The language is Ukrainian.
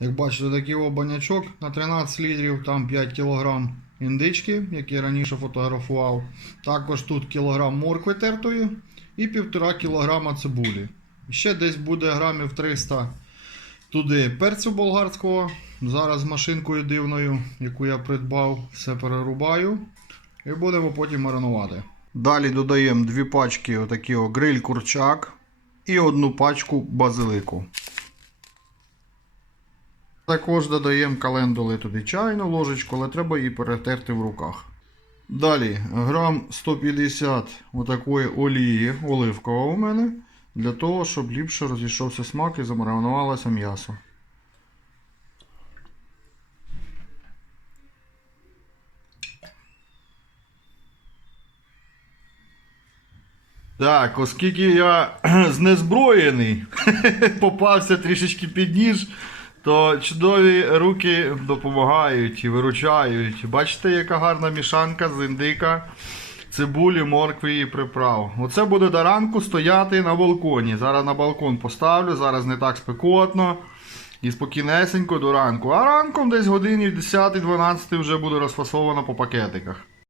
Як бачите, такий обанячок на 13 літрів, там 5 кг індички, які я раніше фотографував. Також тут кілограм моркви тертої і 1,5 кг цибулі. Ще десь буде грамів 300 туди перцю болгарського. Зараз машинкою дивною, яку я придбав, все перерубаю. І будемо потім маринувати. Далі додаємо дві пачки отакі гриль курчак і одну пачку базилику. Також додаємо календули туди чайну ложечку, але треба її перетерти в руках. Далі грам 150 отакої олії оливкова у мене, для того, щоб ліпше розійшовся смак і замаринувалося м'ясо. Так, оскільки я знезброєний, попався трішечки під ніж, то чудові руки допомагають і виручають. Бачите, яка гарна мішанка з індика, цибулі, моркви і приправ. Оце буде до ранку стояти на балконі. Зараз на балкон поставлю, зараз не так спекотно. І спокійнесенько до ранку. А ранком десь годині в 10-12 вже буде розфасовано по пакетиках.